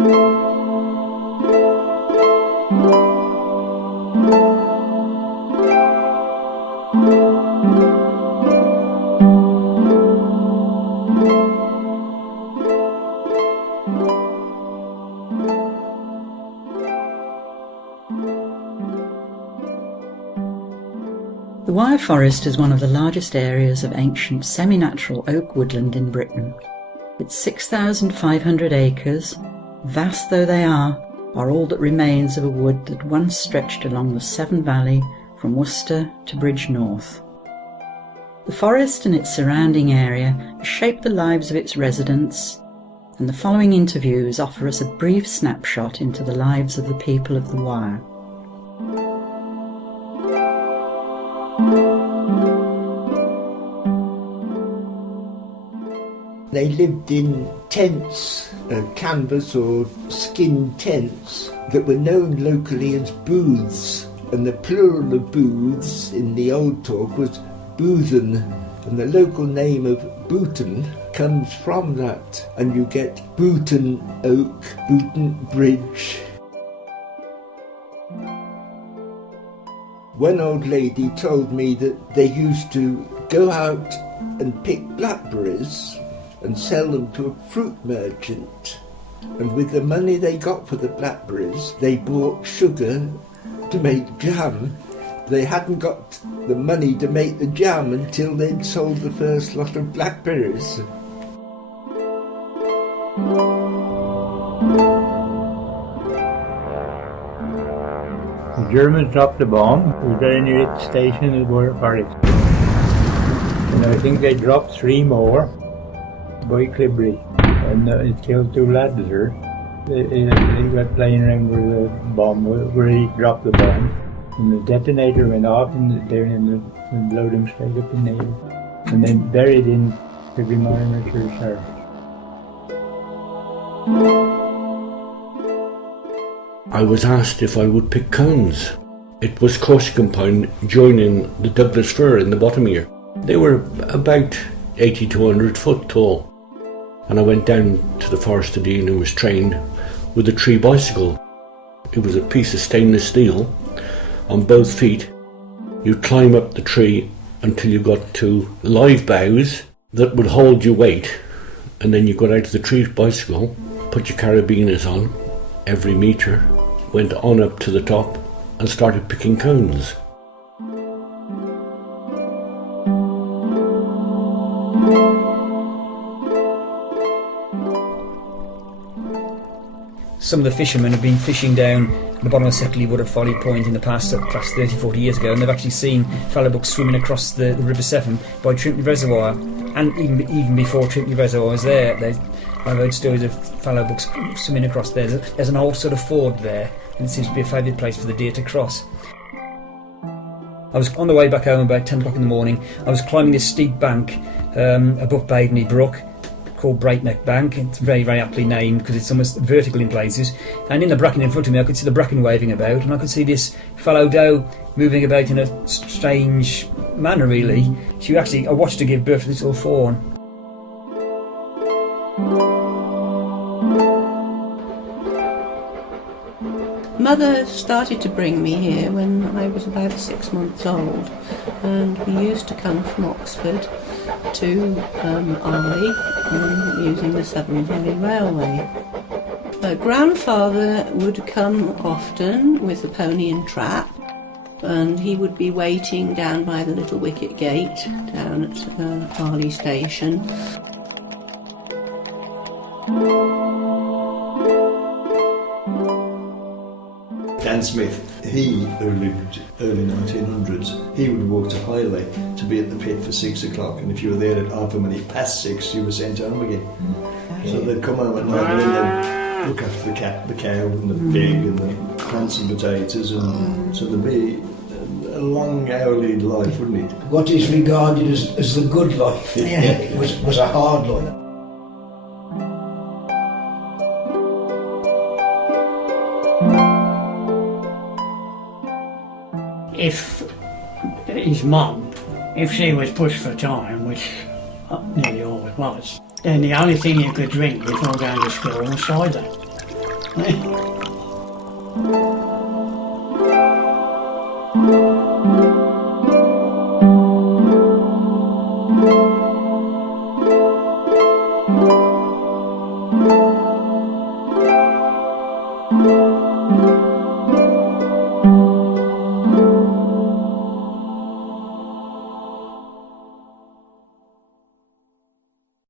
The Wyre Forest is one of the largest areas of ancient semi-natural oak woodland in Britain. Its 6,500 acres, vast though they are all that remains of a wood that once stretched along the Severn Valley from Worcester to Bridgnorth. The forest and its surrounding area has shaped the lives of its residents, and the following interviews offer us a brief snapshot into the lives of the people of the Wyre. They lived in tents, canvas or skin tents that were known locally as booths, and the plural of booths in the old talk was boothen, and the local name of Booton comes from that, and you get Booton Oak, Booton Bridge. One old lady told me that they used to go out and pick blackberries and sell them to a fruit merchant, and with the money they got for the blackberries they bought sugar to make jam. They hadn't got the money to make the jam until they'd sold the first lot of blackberries. The Germans dropped the bomb. It was very near the station in the Forest. And I think they dropped 3 more by Clibbery, and it killed 2 lads there. They were playing around with the bomb, where he dropped the bomb. And the detonator went off and blew them straight up in the air. And then buried in Clibbery Minor Church. I was asked if I would pick cones. It was Corsican pine joining the Douglas fir in the bottom here. They were about 80 to 100 foot tall. And I went down to the forester dean who was trained with a tree bicycle. It was a piece of stainless steel on both feet. You'd climb up the tree until you got to live boughs that would hold your weight, and then you got out of the tree bicycle, put your carabiners on every metre, went on up to the top and started picking cones. Some of the fishermen have been fishing down the bottom of Seckley Wood at Folly Point in the past 30, 40 years ago, and they've actually seen fallowbucks swimming across the River Severn by Trimpley Reservoir, and even before Trimpley Reservoir was there, I've heard stories of fallowbucks swimming across there. There's an old sort of ford there, and it seems to be a favourite place for the deer to cross. I was on the way back home about 10 o'clock in the morning. I was climbing this steep bank above Badeney Brook, called Breakneck Bank. It's very, very aptly named because it's almost vertical in places. And in the bracken in front of me, I could see the bracken waving about, and I could see this fallow doe moving about in a strange manner, really. I watched her give birth to this little fawn. Mother started to bring me here when I was about 6 months old, and we used to come from Oxford to Arley using the Severn Valley Railway. Grandfather would come often with the pony and trap, and he would be waiting down by the little wicket gate down at Arley station. Dan Smith, he who lived early 1900s, he would walk to Highley to be at the pit for 6 o'clock, and if you were there at half a minute past 6, you were sent home again. So they'd come home at night and then they'd look after the cow and the pig and the plants and potatoes, and so there'd be a long hourly life, wouldn't it? What is regarded as the good life, it was a hard life. If his mum, if she was pushed for time, which nearly always was, then the only thing you could drink before going to school was cider.